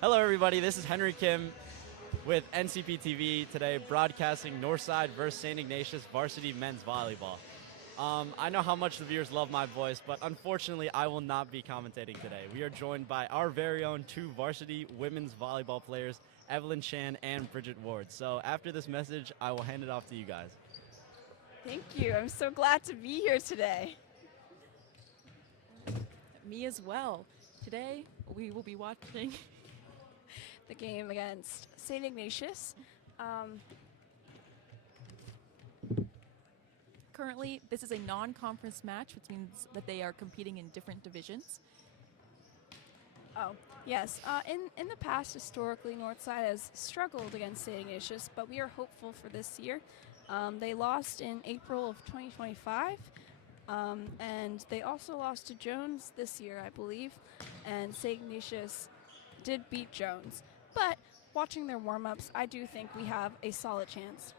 Hello, everybody. This is Henry Kim with NCP TV today, broadcasting Northside versus St. Ignatius Varsity Men's Volleyball. I know how much the viewers love my voice, but unfortunately, I will not be commentating today. We are joined by our very own two varsity women's volleyball players, Evelyn Chan and Bridget Ward. So after this message, I will hand it off to you guys. Thank you. I'm so glad to be here today. Me as well. Today, we will be watching the game against St. Ignatius. Currently, this is a non-conference match, which means that they are competing in different divisions. Oh, yes. In the past, historically, Northside has struggled against St. Ignatius, but we are hopeful for this year. They lost in April of 2025, and they also lost to Jones this year, I believe, and St. Ignatius did beat Jones. But watching their warm-ups, I do think we have a solid chance.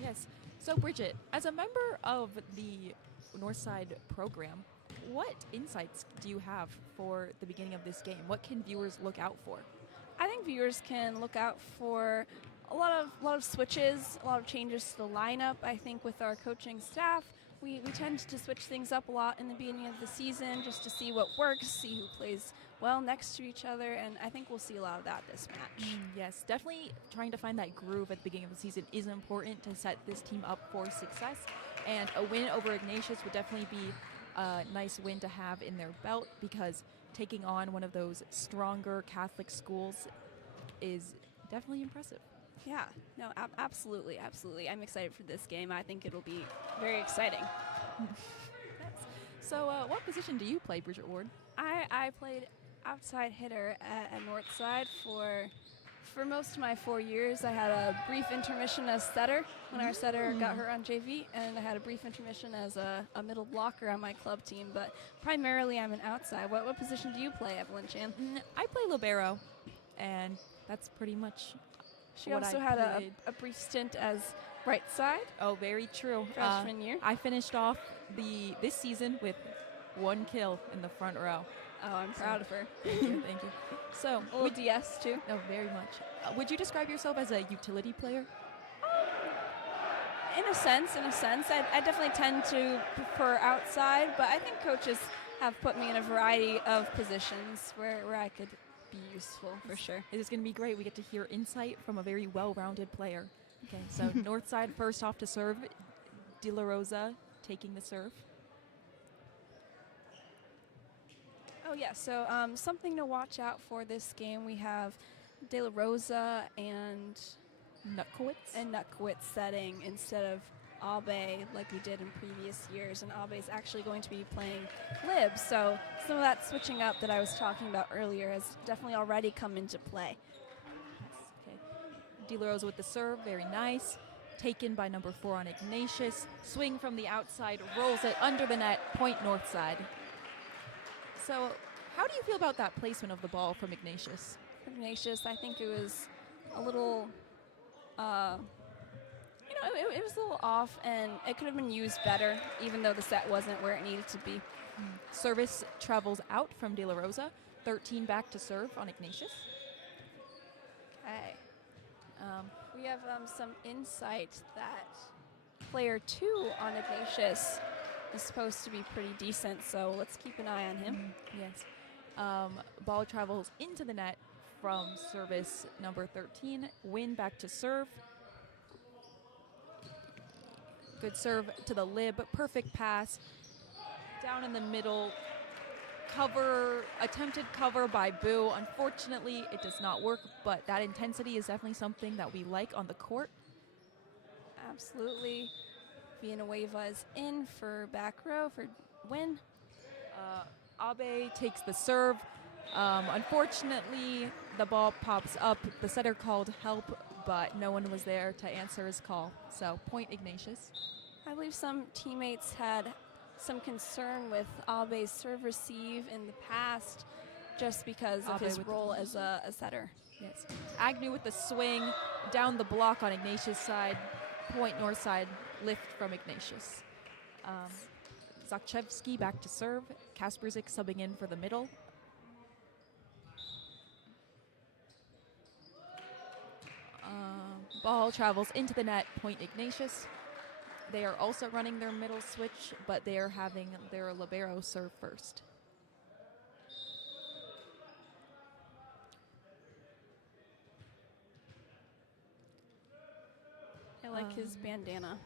Yes. So, Bridget, as a member of the Northside program, what insights do you have for the beginning of this game? What can viewers look out for? I think viewers can look out for a lot of switches, a lot of changes to the lineup. I think with our coaching staff, we tend to switch things up a lot in the beginning of the season just to see what works, see who plays well next to each other, and I think we'll see a lot of that this match. Yes, definitely trying to find that groove at the beginning of the season is important to set this team up for success, and a win over Ignatius would definitely be a nice win to have in their belt, because taking on one of those stronger Catholic schools is definitely impressive. Yeah, no, absolutely, absolutely. I'm excited for this game. I think it'll be very exciting. Yes. So what position do you play, Bridget Ward? I played outside hitter at Northside for most of my 4 years. I had a brief intermission as setter when our setter got hurt on JV, and I had a brief intermission as a middle blocker on my club team, but primarily I'm an outside. What position do you play, Evelyn Chan? I play libero, and that's pretty much She what also I had played. a brief stint as right side. Oh, very true. Freshman year. I finished off this season with 1 kill in the front row. Oh, I'm proud of her. Thank you, thank you. So, a little DS too. Oh, very much. Would you describe yourself as a utility player? In a sense. I definitely tend to prefer outside, but I think coaches have put me in a variety of positions where I could be useful for sure. It is going to be great. We get to hear insight from a very well-rounded player. Okay, so Northside first off to serve. De La Rosa taking the serve. Oh yeah, so something to watch out for this game. We have De La Rosa and Nutkowitz setting instead of Abe like we did in previous years, and Abe is actually going to be playing lib, so some of that switching up that I was talking about earlier has definitely already come into play. Okay, De La Rosa with the serve, very nice. Taken by number 4 on Ignatius. Swing from the outside, rolls it under the net, point Northside. So, how do you feel about that placement of the ball from Ignatius? Ignatius, I think it was a little, it was a little off, and it could have been used better, even though the set wasn't where it needed to be. Service travels out from De La Rosa. 13 back to serve on Ignatius. Okay. We have some insight that player 2 on Ignatius is supposed to be pretty decent, so let's keep an eye on him. Yes. Ball travels into the net from service number 13. Win back to serve. Good serve to the lib. Perfect pass. Down in the middle. Attempted cover by Boo. Unfortunately, it does not work, but that intensity is definitely something that we like on the court. Absolutely. Villanueva is in for back row for win. Abe takes the serve. Unfortunately, the ball pops up. The setter called help, but no one was there to answer his call. So, point Ignatius. I believe some teammates had some concern with Abe's serve receive in the past just because of his role as a setter. Yes. Agnew with the swing down the block on Ignatius' side. Point Northside, lift from Ignatius. Zakchevsky back to serve. Kasperzik subbing in for the middle. Ball travels into the net, point Ignatius. They are also running their middle switch, but they are having their libero serve first. I like his bandana.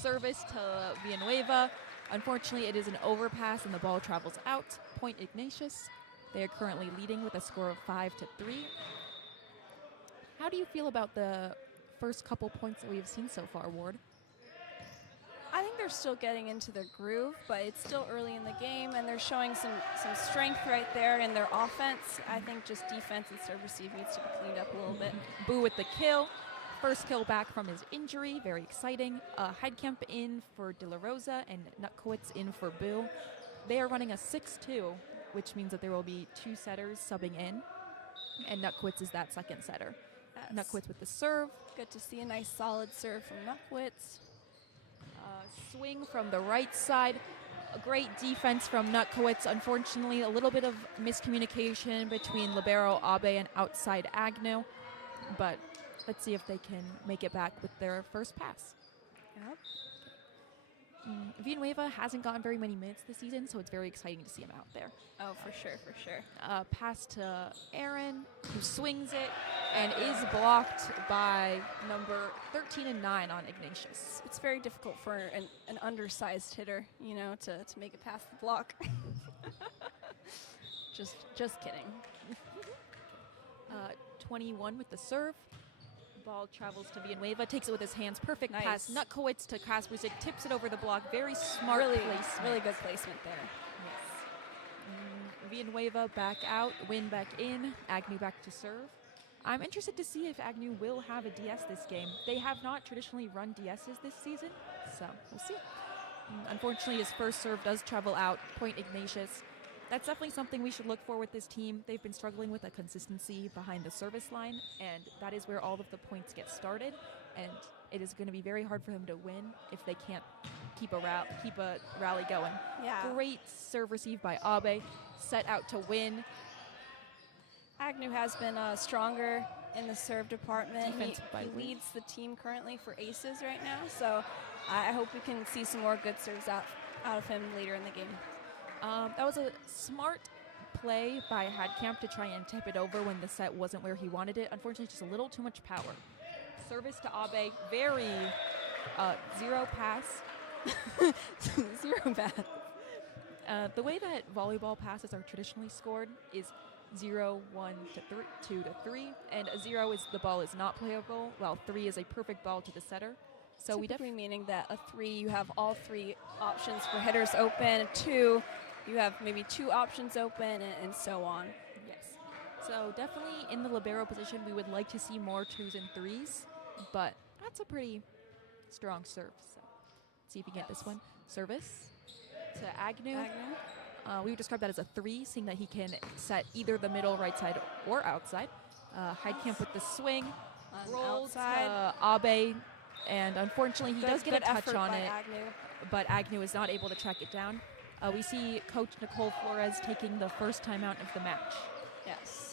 Service to Villanueva. Unfortunately, it is an overpass and the ball travels out. Point Ignatius. They are currently leading with a score of 5-3. How do you feel about the first couple points that we have seen so far, Ward? I think they're still getting into their groove, but it's still early in the game, and they're showing some strength right there in their offense. I think just defense and serve receive needs to be cleaned up a little bit. Boo with the kill. First kill back from his injury. Very exciting. Heidkamp in for De La Rosa and Nutkowitz in for Boo. They are running a 6-2, which means that there will be 2 setters subbing in, and Nutkowitz is that second setter. Yes. Nutkowitz with the serve. Good to see a nice solid serve from Nutkowitz. Swing from the right side. A great defense from Nutkowitz. Unfortunately, a little bit of miscommunication between libero Abe and outside Agnew, but let's see if they can make it back with their first pass. Yep. Villanueva hasn't gotten very many minutes this season, so it's very exciting to see him out there. Oh, for sure, for sure. Pass to Aaron, who swings it and is blocked by number 13 and 9 on Ignatius. It's very difficult for an undersized hitter, you know, to make it past the block. just kidding. 21 with the serve. Ball travels to Villanueva, takes it with his hands. Perfect Nice. pass. Nutkowitz to Kaspersik, tips it over the block. Very smart Really, placement. really good placement there. Yes. Villanueva back out, Win back in, Agnew back to serve. I'm interested to see if Agnew will have a DS this game. They have not traditionally run DSs this season, so we'll see. Unfortunately, his first serve does travel out, point Ignatius. That's definitely something we should look for with this team. They've been struggling with a consistency behind the service line, and that is where all of the points get started. And it is going to be very hard for them to win if they can't keep a rally going. Yeah. Great serve receive by Abe, set out to win. Agnew has been stronger in the serve department. Defense by He Win. leads the team currently for aces right now, so I hope we can see some more good serves out of him later in the game. That was a smart play by Heidkamp to try and tip it over when the set wasn't where he wanted it. Unfortunately, just a little too much power. Service to Abe, very zero pass. Zero bad. The way that volleyball passes are traditionally scored is 0, 1 to 3, 2 to 3, and a 0 is the ball is not playable, while 3 is a perfect ball to the setter. So we Typically meaning that a 3, you have all 3 options for hitters open. A 2, you have maybe 2 options open, and so on. Yes. So definitely in the libero position, we would like to see more 2s and 3s, but that's a pretty strong serve. So let's see if we can get this one. Service to Agnew. We would describe that as a 3, seeing that he can set either the middle, right side, or outside. Heidkamp with the swing. Rolled to Abe, and unfortunately he does get a touch on it, but Agnew is not able to track it down. We see Coach Nicole Flores taking the first timeout of the match. Yes.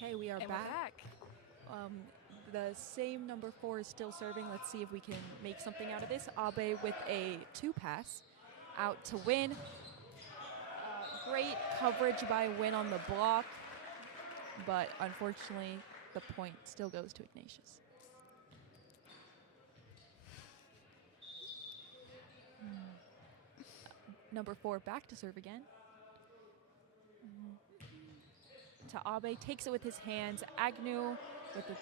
Okay, we are And we're back. The same number 4 is still serving. Let's see if we can make something out of this. Abe with a 2 pass out to Win. Great coverage by Win on the block, but unfortunately the point still goes to Ignatius. number 4 back to serve again. To Abe, takes it with his hands. Agnew with the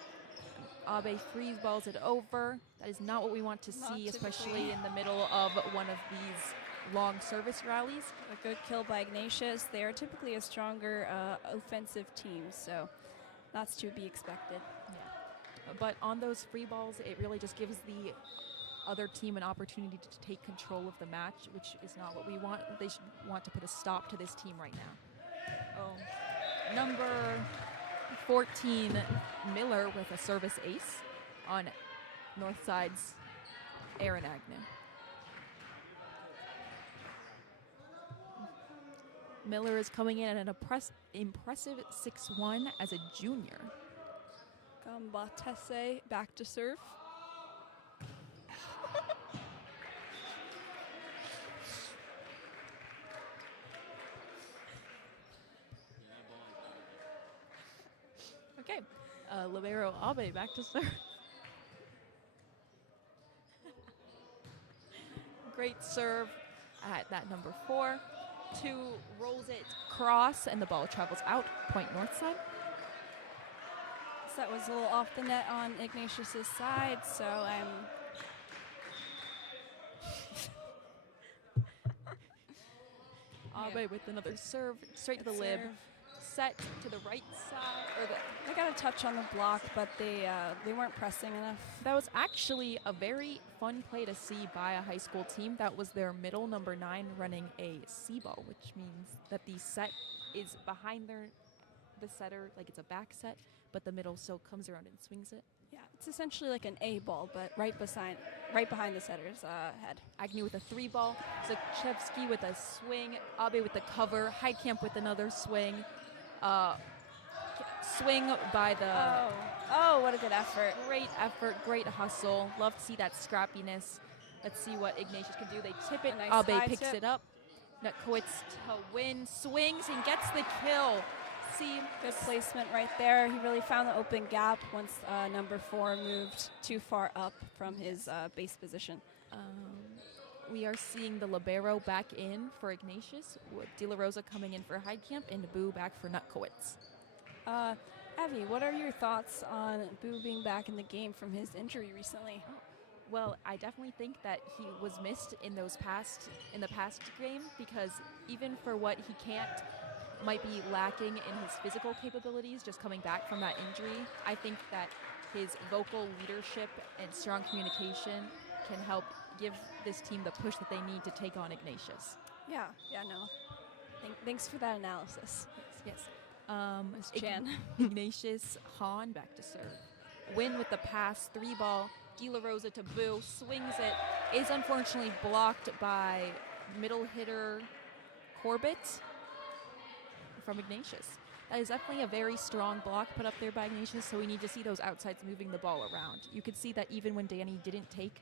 Abe freeze balls it over. That is not what we want to see, especially in the middle of one of these long service rallies. A good kill by Ignatius. They are typically a stronger offensive team, so that's to be expected. Yeah. But on those free balls, it really just gives the other team an opportunity to take control of the match, which is not what we want. They should want to put a stop to this team right now. Oh, number 14, Miller with a service ace on Northside's Aaron Agnew. Miller is coming in at an impressive 6-1 as a junior. Gambatese back to serve. Okay, Libero Abe back to serve. Great serve at that number 4. 2 rolls it cross and the ball travels out, point north side. That was a little off the net on Ignatius's side, so Abe with another serve, straight to the lib. Set to the right side. They got a touch on the block, but they weren't pressing enough. That was actually a very fun play to see by a high school team. That was their middle, number 9, running a C-ball, which means that the set is behind the setter, like it's a back set, but the middle so comes around and swings it. Yeah, it's essentially like an A ball, but right behind the setter's head. Agnew with a 3-ball, Zakchevsky with a swing, Abe with the cover, Heidkamp with another swing. Swing by the... Oh, what a good effort. Great effort, great hustle. Love to see that scrappiness. Let's see what Ignatius can do. They tip it, Nice Abe picks it up. Nutkowitz to win, swings and gets the kill. See, good placement right there. He really found the open gap once number 4 moved too far up from his base position. We are seeing the libero back in for Ignatius, with De La Rosa coming in for Heidkamp and Boo back for Nutkowitz. Evie, what are your thoughts on Boo being back in the game from his injury recently? Well, I definitely think that he was missed in the past game, because even for what he might be lacking in his physical capabilities, just coming back from that injury, I think that his vocal leadership and strong communication can help give this team the push that they need to take on Ignatius. Yeah, no. Thanks for that analysis. Yes. Chan. Ignatius Hahn back to serve. Win with the pass, 3-ball. De La Rosa to Boo, swings it. Is unfortunately blocked by middle hitter Corbett from Ignatius. That is definitely a very strong block put up there by Ignatius, so we need to see those outsides moving the ball around. You could see that even when Danny didn't take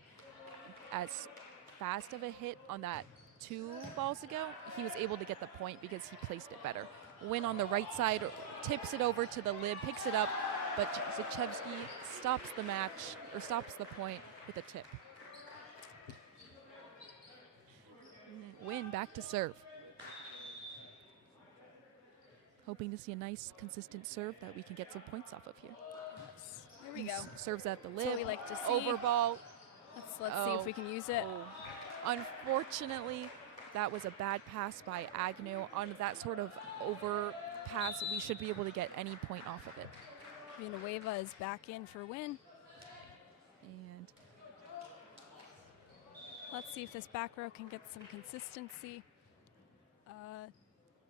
as fast of a hit on that 2 balls ago, he was able to get the point because he placed it better. Win on the right side, tips it over to the lib, picks it up, but Zakchevsky stops the match, or stops the point with a tip. Win back to serve. Hoping to see a nice, consistent serve that we can get some points off of here. Here we go. Serves at the lib. That's what we like to see. Overball. Let's see if we can use it. Unfortunately, that was a bad pass by Agnew. On that sort of overpass, we should be able to get any point off of it. Villanueva is back in for win. And let's see if this back row can get some consistency.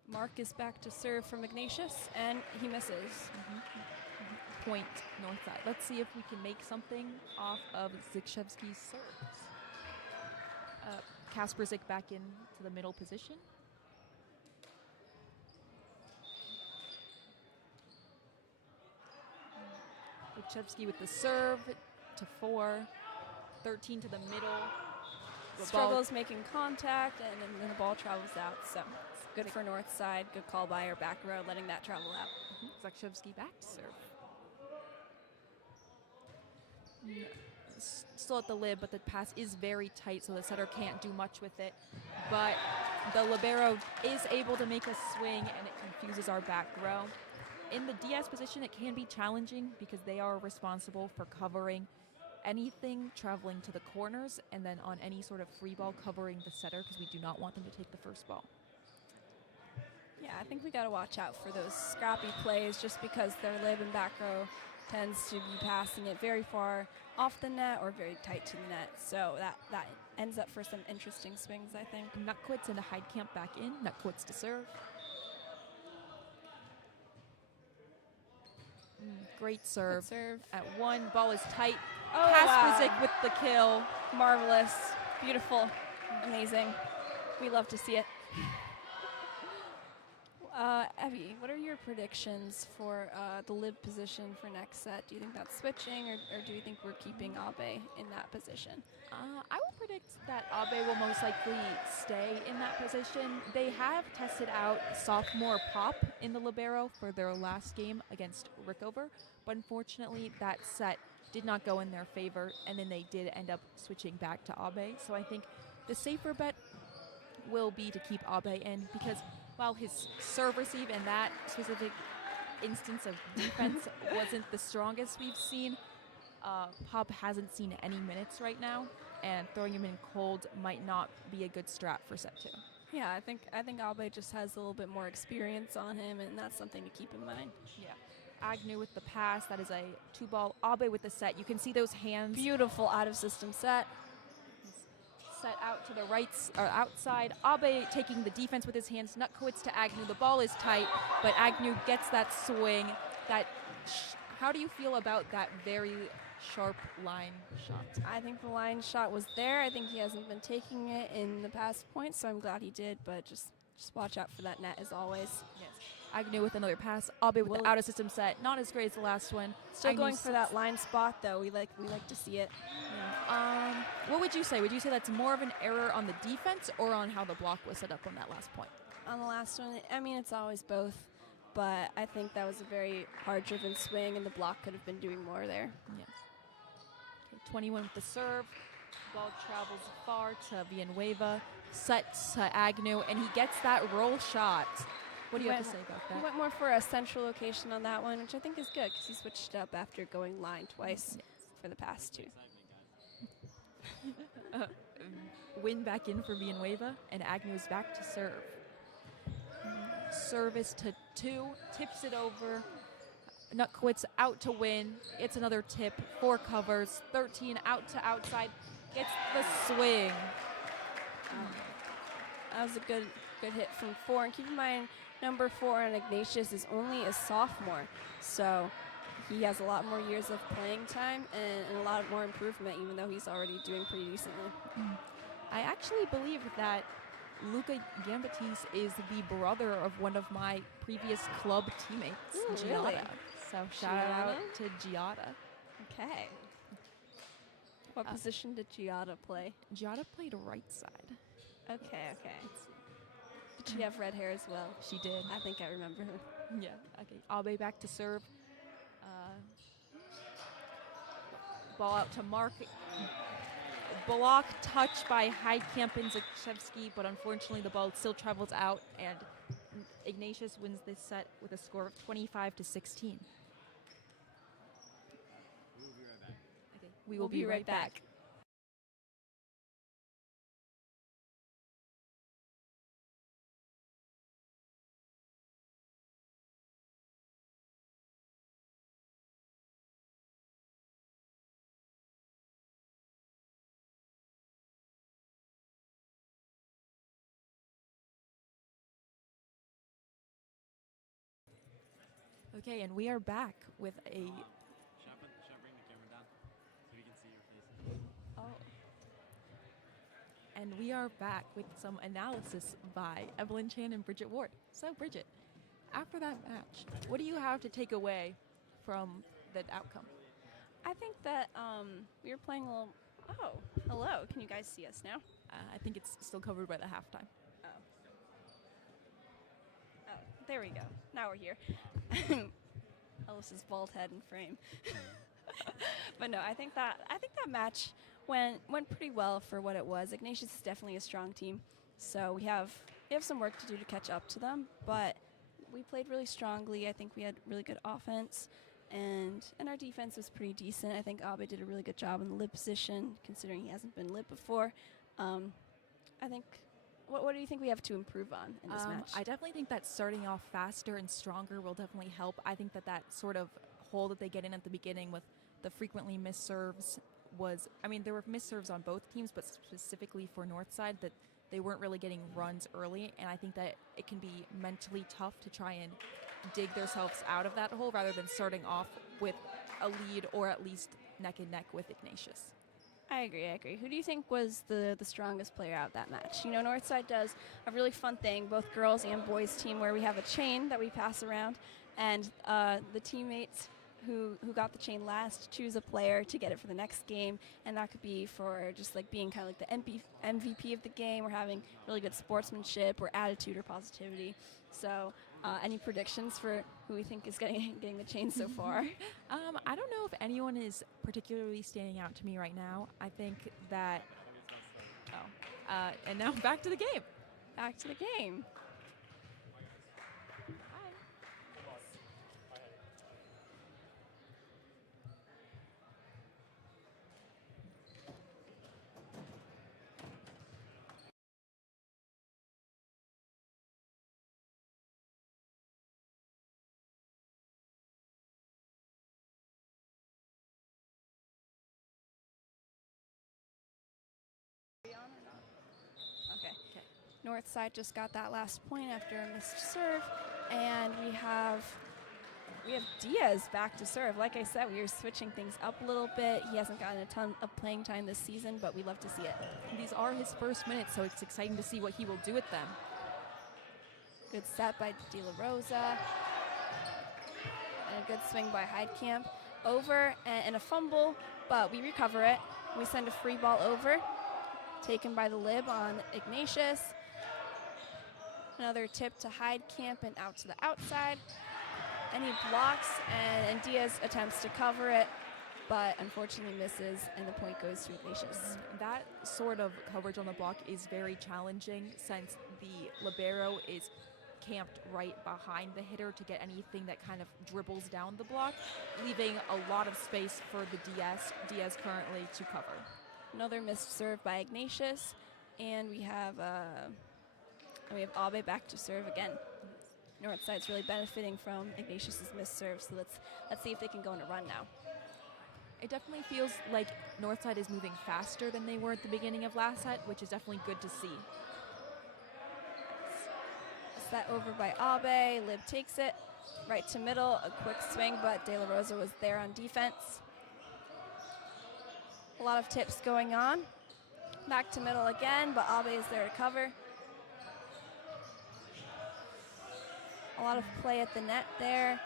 Mark is back to serve from Ignatius, and he misses. Point north side. Let's see if we can make something off of Zakchevsky's serves. Kasperzik back into the middle position. Zakchevsky with the serve to 4. 13 to the middle. Struggles making contact, and then the ball travels out. So it's good for north side. Good call by our back row, letting that travel out. Zakchevsky back to serve. Still at the lib, but the pass is very tight, so the setter can't do much with it. But The libero is able to make a swing, and it confuses our back row. In the DS position, it can be challenging because they are responsible for covering anything traveling to the corners, and then on any sort of free ball covering the setter because we do not want them to take the first ball. Yeah, I think we got to watch out for those scrappy plays just because their lib and back row tends to be passing it very far off the net or very tight to the net. So that ends up for some interesting swings, I think. Nutquits and a Heidkamp back in. Nutquits to serve. Great serve. Good serve. At one, ball is tight. Oh, Kasperzik wow. with the kill. Marvelous. Beautiful. Amazing. We love to see it. Evie, what are your predictions for the lib position for next set? Do you think that's switching, or do you think we're keeping Abe in that position? I will predict that Abe will most likely stay in that position. They have tested out sophomore Pop in the libero for their last game against Rickover, but unfortunately that set did not go in their favor, and then they did end up switching back to Abe. So I think the safer bet will be to keep Abe in because while his serve receive and that specific instance of defense wasn't the strongest we've seen, Pop hasn't seen any minutes right now, and throwing him in cold might not be a good strat for set 2. Yeah, I think Abe just has a little bit more experience on him, and that's something to keep in mind. Yeah. Agnew with the pass. That is a 2-ball. Abe with the set. You can see those hands. Beautiful out-of-system set. Set out to the right or outside. Abe taking the defense with his hands. Nutquits to Agnew. The ball is tight, but Agnew gets that swing. How do you feel about that very sharp line shot? I think the line shot was there. I think he hasn't been taking it in the past points, so I'm glad he did, but just watch out for that net as always. Yes. Agnew with another pass. Abe with the out-of-system set. Not as great as the last one. Still Agnew going for that line spot, though. We like to see it. Yeah. What would you say? Would you say that's more of an error on the defense or on how the block was set up on that last point? On the last one, I mean, it's always both, but I think that was a very hard-driven swing, and the block could have been doing more there. Yes. Okay, 21 with the serve. Ball travels far to Villanueva. Set to Agnew, and he gets that roll shot. What do you have to say about that? He went more for a central location on that one, which I think is good because he switched up after going line twice for the past 2. Win back in for Villanueva, and Agnew's back to serve. Service to 2, tips it over. Nutquits out to win. It's another tip. 4 covers. 13 out to outside. Gets the swing. That was a good hit from 4. And keep in mind, number 4 on Ignatius is only a sophomore, so he has a lot more years of playing time and a lot more improvement, even though he's already doing pretty decently. I actually believe that Luca Gambatis is the brother of one of my previous club teammates, Ooh, Giada. really? So shout out to Giada. Okay. What position did Giada play? Giada played right side. Okay. Did she have red hair as well? She did. I think I remember her. Yeah. Okay. Abe back to serve. Ball out to Mark. Block touch by Heidkamp and Zakshevsky, but unfortunately the ball still travels out, and Ignatius wins this set with a score of 25-16. We will be right back. Okay, and we are back with a... Should I bring the camera down so we can see your face? Oh. And we are back with some analysis by Evelyn Chan and Bridget Ward. So, Bridget, after that match, what do you have to take away from the outcome? I think that we were playing a little... Oh, hello. Can you guys see us now? I think it's still covered by the halftime. Oh, there we go. Now we're here. Ellis's bald head in frame. But no, I think that match went pretty well for what it was. Ignatius is definitely a strong team, so we have we have some work to do to catch up to them, but we played really strongly. I think we had really good offense, and our defense was pretty decent. I think Abe did a really good job in the lib position, considering he hasn't been lib before. I think. What do you think we have to improve on in this match? I definitely think that starting off faster and stronger will definitely help. I think that sort of hole that they get in at the beginning with the frequently missed serves was, I mean, there were missed serves on both teams, but specifically for Northside, that they weren't really getting runs early, and I think that it can be mentally tough to try and dig themselves out of that hole rather than starting off with a lead or at least neck and neck with Ignatius. I agree. Who do you think was the strongest player out of that match? You know, Northside does a really fun thing, both girls and boys team, where we have a chain that we pass around, and the teammates who got the chain last choose a player to get it for the next game, and that could be for just like being kind of like the MVP of the game, or having really good sportsmanship or attitude or positivity. So any predictions for who we think is getting the chain so far? I don't know if anyone is particularly standing out to me right now. I think that, and now back to the game. Back to the game. Okay. Northside just got that last point after a missed serve, and we have Diaz back to serve. Like I said, we are switching things up a little bit. He hasn't gotten a ton of playing time this season, but we love to see it. These are his first minutes, so it's exciting to see what he will do with them. Good set by De La Rosa, and a good swing by Heidkamp. Over and a fumble, but we recover it. We send a free ball over, taken by the lib on Ignatius. Another tip to Heidkamp and out to the outside. And he blocks, and Diaz attempts to cover it, but unfortunately misses, and the point goes to Ignatius. That sort of coverage on the block is very challenging, since the libero is camped right behind the hitter to get anything that kind of dribbles down the block, leaving a lot of space for the Diaz currently to cover. Another missed serve by Ignatius, and we have Abe back to serve again. Northside's really benefiting from Ignatius's missed serve, so let's see if they can go on a run now. It definitely feels like Northside is moving faster than they were at the beginning of last set, which is definitely good to see. Set over by Abe, Lib takes it right to middle, a quick swing, but De La Rosa was there on defense. A lot of tips going on. Back to middle again, but Abe is there to cover. A lot of play at the net there.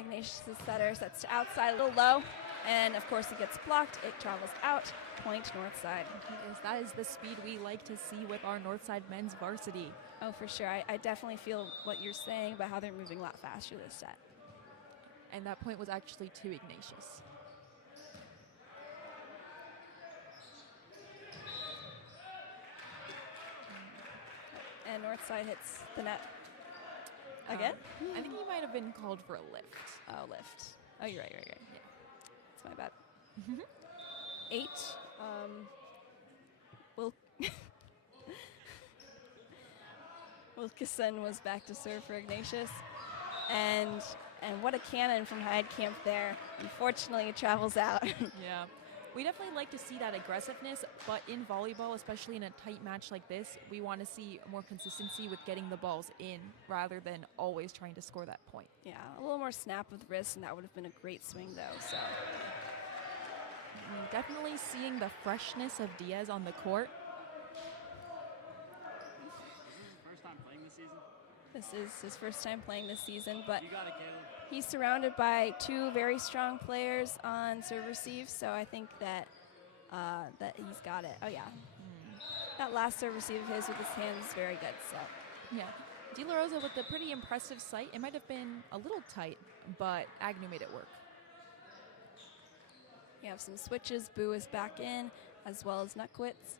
Ignatius' setter sets to outside, a little low, and of course it gets blocked. It travels out, point Northside. Yes, that is the speed we like to see with our Northside men's varsity. Oh, for sure. I definitely feel what you're saying about how they're moving a lot faster this set. And that point was actually to Ignatius. And Northside hits the net. Again? I think he might have been called for a lift. Oh, lift. Oh, you're right. Yeah. That's my bad. 8. Wilkeson was back to serve for Ignatius. And what a cannon from Heidkamp there. Unfortunately, it travels out. Yeah. We definitely like to see that aggressiveness, but in volleyball, especially in a tight match like this, we want to see more consistency with getting the balls in rather than always trying to score that point. Yeah, a little more snap of the wrist, and that would have been a great swing, though. So definitely seeing the freshness of Diaz on the court. First time playing this season? This is his first time playing this season, but You got it, Caleb. he's surrounded by 2 very strong players on serve receive, so I think that he's got it. Oh, yeah. That last serve receive of his with his hands is very good. So Yeah. De La Rosa with a pretty impressive sight. It might have been a little tight, but Agnew made it work. we have some switches. Boo is back in, as well as Nuckwitz.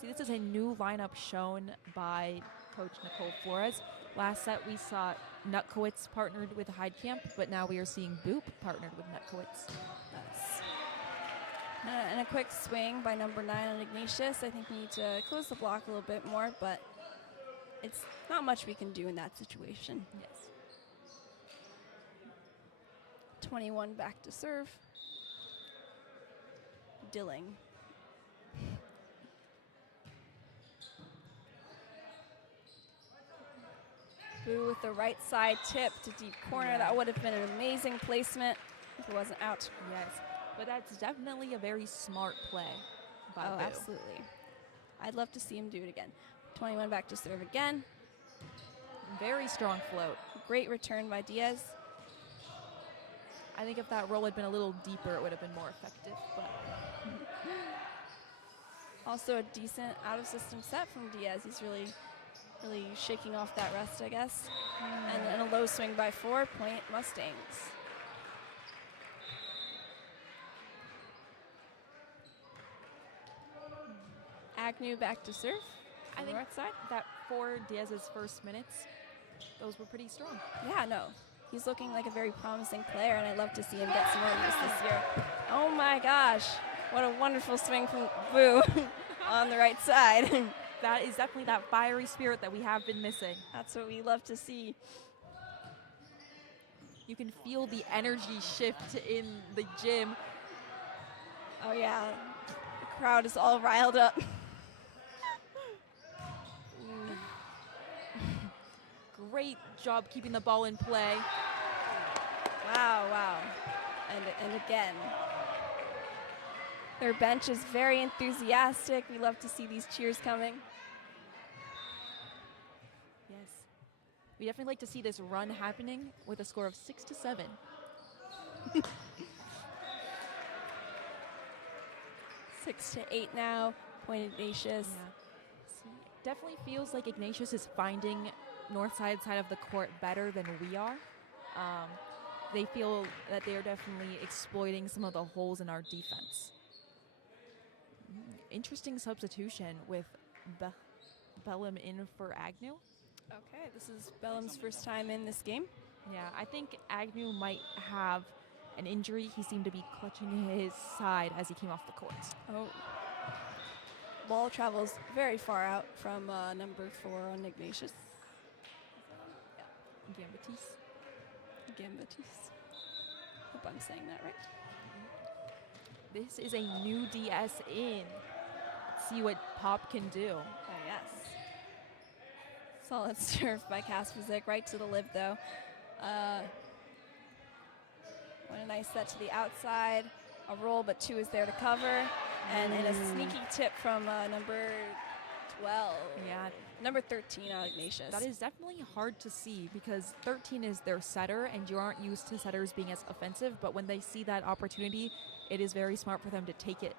See, this is a new lineup shown by coach Nicole Flores. Last set we saw Nutkowitz partnered with Heidkamp, but now we are seeing Boop partnered with Nutkowitz. Nice. And a quick swing by number 9 on Ignatius. I think we need to close the block a little bit more, but it's not much we can do in that situation. Yes. 21 back to serve. Dilling. Boo with the right side tip to deep corner. Yeah. That would have been an amazing placement if it wasn't out. Yes, but that's definitely a very smart play by Oh, Boo. absolutely. I'd love to see him do it again. 21 back to serve again. Very strong float. Great return by Diaz. I think if that roll had been a little deeper, it would have been more effective. But Also a decent out-of-system set from Diaz. He's really shaking off that rest, I guess. And a low swing by 4, point Mustangs. Agnew back to serve. I On the think right side. that for Diaz's first minutes, those were pretty strong. Yeah, no. He's looking like a very promising player, and I'd love to see him get some more use this year. Oh my gosh. What a wonderful swing from Boo on the right side. That is definitely that fiery spirit that we have been missing. That's what we love to see. You can feel the energy shift in the gym. Oh yeah, the crowd is all riled up. Great job keeping the ball in play. Wow. And again. Their bench is very enthusiastic. We love to see these cheers coming. Yes. We definitely like to see this run happening with a score of 6-7. 6-8 now. Point Ignatius. Yeah. Definitely feels like Ignatius is finding north side of the court better than we are. They feel that they are definitely exploiting some of the holes in our defense. Interesting substitution with Bellum in for Agnew. Okay, this is Bellum's first time in this game. Yeah, I think Agnew might have an injury. He seemed to be clutching his side as he came off the court. Oh. Ball travels very far out from number 4 on Ignatius. Gambatis. Hope I'm saying that right. This is a new DS in. Let's see what Pop can do. Oh, yes. Solid serve by Kasperzik, right to the lip, though. What a nice set to the outside. A roll, but 2 is there to cover. And a sneaky tip from number 12. Yeah. Number 13 on Ignatius. That is definitely hard to see because 13 is their setter, and you aren't used to setters being as offensive. But when they see that opportunity, it is very smart for them to take it.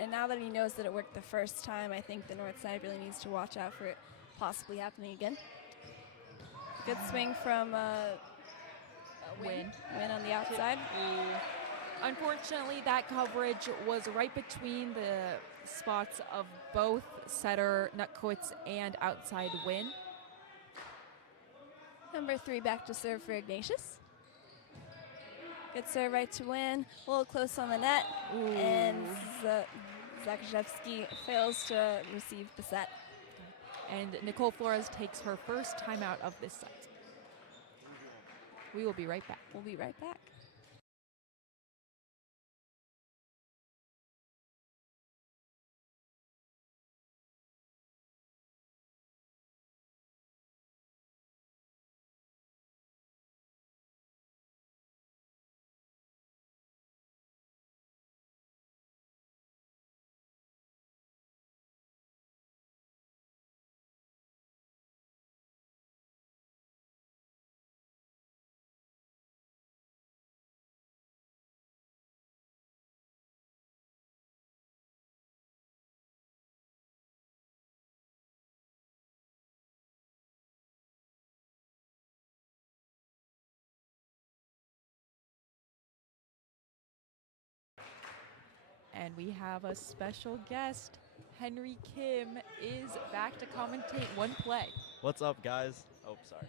And now that he knows that it worked the first time, I think the north side really needs to watch out for it possibly happening again. Good swing from Win on the outside. Unfortunately, that coverage was right between the spots of both setter Nutkowitz and outside Win. Number 3 back to serve for Ignatius. Good serve right to Win. A little close on the net. Ooh. And Zakrzewski fails to receive the set. And Nicole Flores takes her first timeout of this set. We will be right back. We'll be right back. And we have a special guest Henry Kim is back to commentate one play. What's up, guys? Oh, sorry.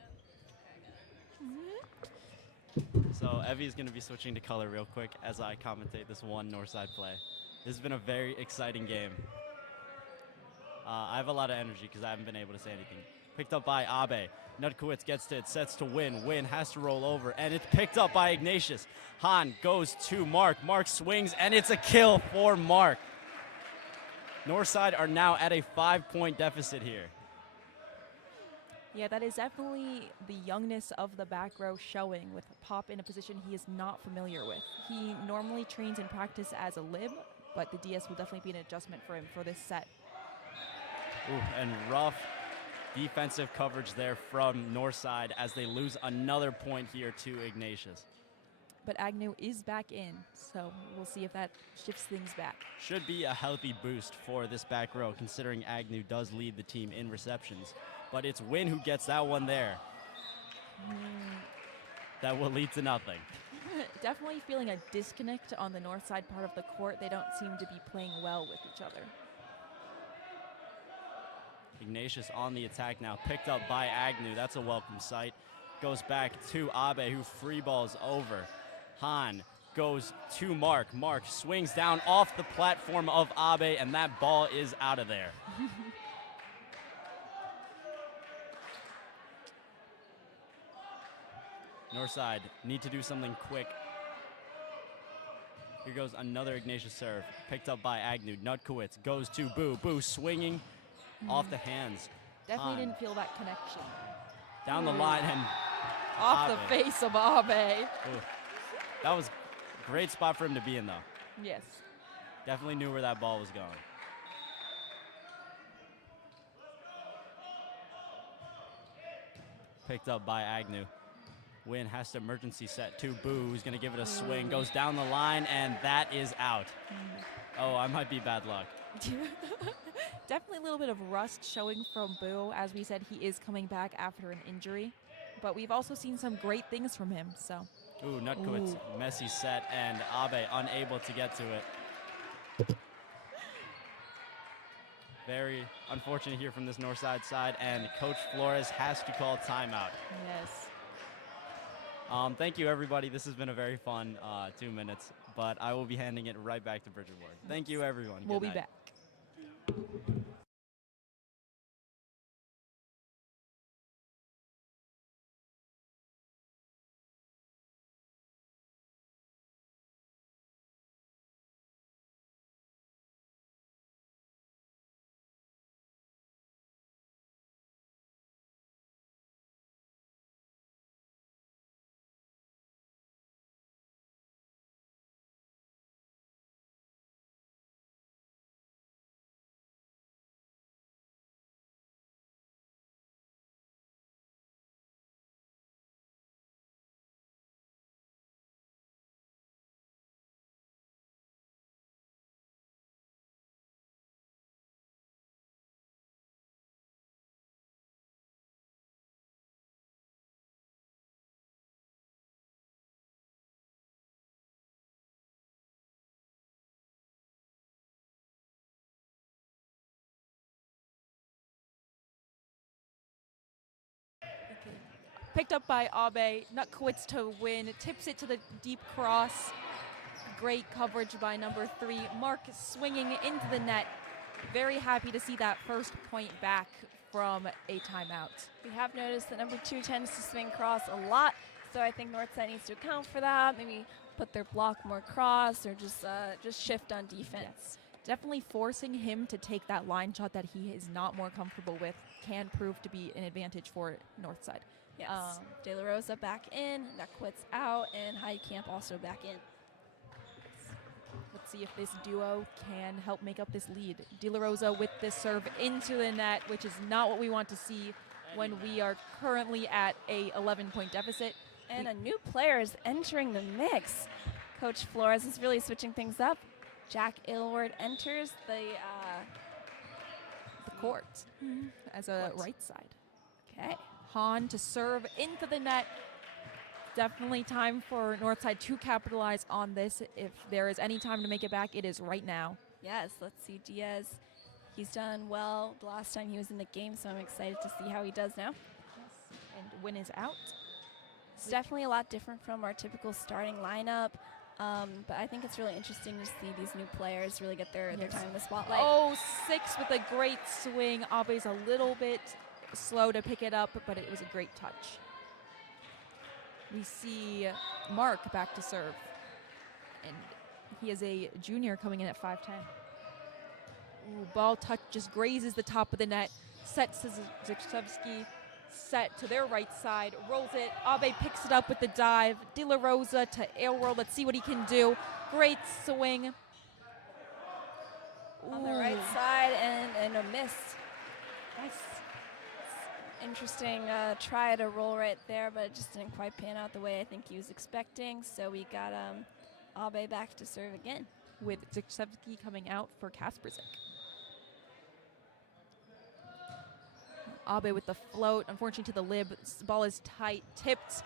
So Evie's going to be switching to color real quick as I commentate this one Northside play. This has been a very exciting game. I have a lot of energy because I haven't been able to say anything. Picked up by Abe. Nutkowitz gets to it, sets to Win. Win has to roll over, and it's picked up by Ignatius. Han goes to Mark. Mark swings, and it's a kill for Mark. Northside are now at a 5-point deficit here. Yeah, that is definitely the youngness of the back row showing, with Pop in a position he is not familiar with. He normally trains in practice as a lib, but the DS will definitely be an adjustment for him for this set. Ooh, and rough defensive coverage there from Northside as they lose another point here to Ignatius. But Agnew is back in, so we'll see if that shifts things back. Should be a healthy boost for this back row, considering Agnew does lead the team in receptions. But it's Win who gets that one there. That will lead to nothing. Definitely feeling a disconnect on the north side part of the court. They don't seem to be playing well with each other. Ignatius on the attack now, picked up by Agnew. That's a welcome sight. Goes back to Abe, who free balls over. Han goes to Mark. Mark swings down off the platform of Abe, and that ball is out of there. Northside need to do something quick. Here goes another Ignatius serve, picked up by Agnew. Nutkowitz goes to Boo. Boo swinging off the hands. Definitely Han. didn't feel that connection. Down the line and Off Abe. the face of Abe. Ooh. That was a great spot for him to be in, though. Yes. Definitely knew where that ball was going. Picked up by Agnew. Win has to emergency set to Boo, who's going to give it a swing. Goes down the line, and that is out. Oh, I might be bad luck. Definitely a little bit of rust showing from Boo. As we said, he is coming back after an injury. But we've also seen some great things from him, so. Ooh, Nutkowitz, messy set, and Abe unable to get to it. Very unfortunate here from this Northside side, and Coach Flores has to call timeout. Yes. Thank you, everybody. This has been a very fun 2 minutes, but I will be handing it right back to Bridget Ward. Thank you, everyone. We'll Good be night. back. Picked up by Abe. Nutkowitz to Win. Tips it to the deep cross. Great coverage by number 3. Mark swinging into the net. Very happy to see that first point back from a timeout. We have noticed that number 2 tends to swing cross a lot, so I think Northside needs to account for that. Maybe put their block more cross, or just shift on defense. Yes. Definitely forcing him to take that line shot that he is not more comfortable with can prove to be an advantage for Northside. Yes. De La Rosa back in, Nutkowitz out, and Heidkamp also back in. Let's see if this duo can help make up this lead. De La Rosa with this serve into the net, which is not what we want to see when we are currently at a 11-point deficit. And a new player is entering the mix. Coach Flores is really switching things up. Jack Aylward enters the court as a right side. Okay. Han to serve into the net. Definitely time for Northside to capitalize on this. If there is any time to make it back, it is right now. Yes, let's see Diaz He's done well the last time he was in the game, so I'm excited to see how he does now. Yes. And Win is out. It's definitely a lot different from our typical starting lineup, but I think it's really interesting to see these new players really get their time in the spotlight. Oh, 6 with a great swing. Abe's a little bit slow to pick it up, but it was a great touch. We see Mark back to serve, and he is a junior coming in at 5'10". Ooh, ball touch just grazes the top of the net. Set to Zikshevsky, set to their right side, rolls it. Abe picks it up with the dive. De La Rosa to Aylworld. Let's see what he can do. Great swing. On the right Ooh. side and a miss. Nice. Interesting try to roll right there, but it just didn't quite pan out the way I think he was expecting. So we got Abe back to serve again. With Zikshevsky coming out for Kasperzik. Abe with the float, unfortunately to the lib. Ball is tight, tipped.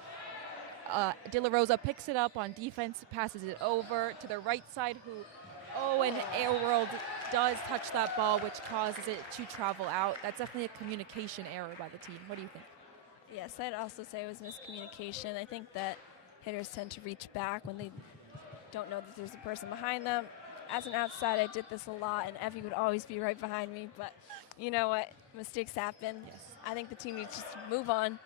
De La Rosa picks it up on defense, passes it over to the right side, and Aylworld does touch that ball, which causes it to travel out. That's definitely a communication error by the team. What do you think? Yes, I'd also say it was miscommunication. I think that hitters tend to reach back when they don't know that there's a person behind them. As an outside, I did this a lot, and Evie would always be right behind me, but you know what? Mistakes happen. Yes. I think the team needs to just move on.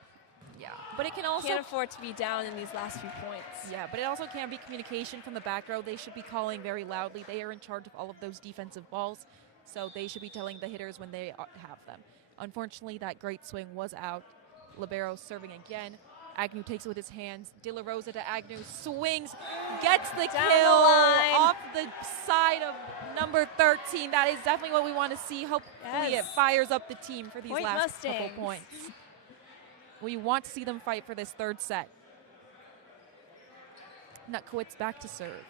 Yeah, but it can also Can't afford to be down in these last few points. Yeah, but it also can be communication from the back row. They should be calling very loudly. They are in charge of all of those defensive balls, so they should be telling the hitters when they have them. Unfortunately, that great swing was out. Libero serving again. Agnew takes it with his hands. De La Rosa to Agnew, swings, gets the Down kill the line. off the side of number 13. That is definitely what we want to see. Hopefully it fires up the team for these Point last couple Mustangs. points. We want to see them fight for this third set. Nutkowitz back to serve.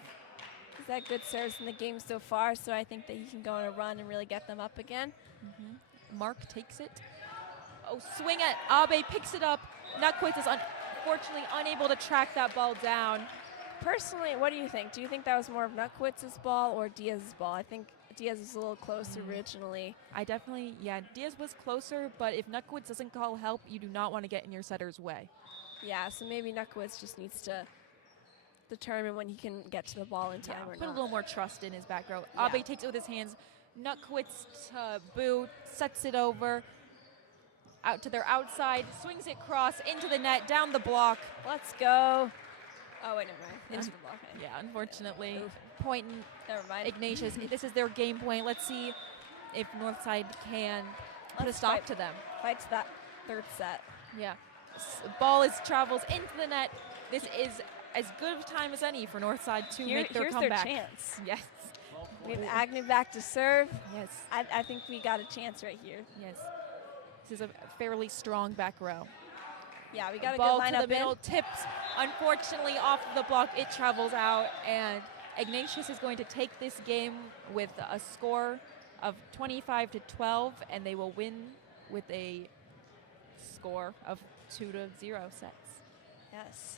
He's had good serves in the game so far, so I think that he can go on a run and really get them up again. Mark takes it. Oh, swing at Abe, picks it up. Nutkowitz is unfortunately unable to track that ball down. Personally, what do you think? Do you think that was more of Nutkwitz's ball or Diaz's ball? I think Diaz was a little closer originally. Diaz was closer, but if Nutkowitz doesn't call help, you do not want to get in your setter's way. Yeah, so maybe Nutkowitz just needs to determine when he can get to the ball in time or Put not. a little more trust in his back row. Yeah. Abe takes it with his hands. Nutkowitz to boot, sets it over. Out to their outside, swings it cross into the net, down the block. Let's go. Oh, wait, never mind. Into the block. Yeah, unfortunately, Oof. point Never mind. Ignatius. This is their game point. Let's see if Northside can put a Let's stop fight. to them. Fight to that third set. Yeah. Ball travels into the net. This is as good of time as any for Northside to make their here's comeback. their chance. Yes. We have Agnew back to serve. Yes. I think we got a chance right here. Yes. This is a fairly strong back row. Yeah, we got a Ball good to lineup the middle, tips. Unfortunately, off the block, it travels out, and Ignatius is going to take this game with a score of 25-12, and they will win with a score of 2-0 sets. Yes.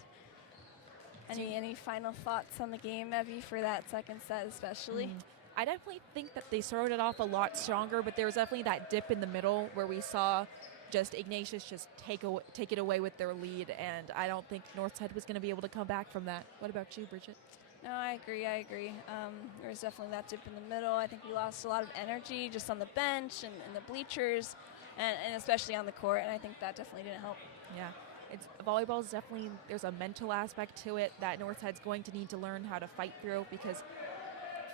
Any final thoughts on the game, Evie, for that second set especially? I definitely think that they started it off a lot stronger, but there was definitely that dip in the middle where we saw just Ignatius just take it away with their lead, and I don't think Northside was going to be able to come back from that. What about you, Bridget? No, I agree. There was definitely that dip in the middle. I think we lost a lot of energy just on the bench and the bleachers, and especially on the court, and I think that definitely didn't help. Yeah. Volleyball is definitely, there's a mental aspect to it that Northside's going to need to learn how to fight through, because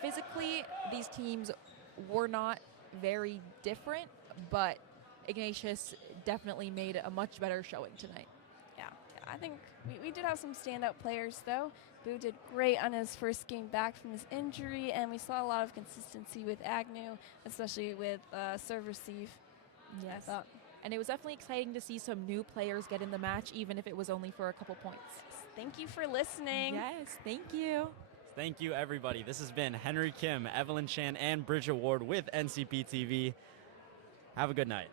physically these teams were not very different, but Ignatius definitely made a much better showing tonight. Yeah, I think we did have some standout players, though. Boo did great on his first game back from his injury, and we saw a lot of consistency with Agnew, especially with serve receive. Yes. I thought. And it was definitely exciting to see some new players get in the match, even if it was only for a couple points. Thank you for listening. Yes, thank you. Thank you, everybody. This has been Henry Kim, Evelyn Chan, and Bridget Ward with NCP TV. Have a good night.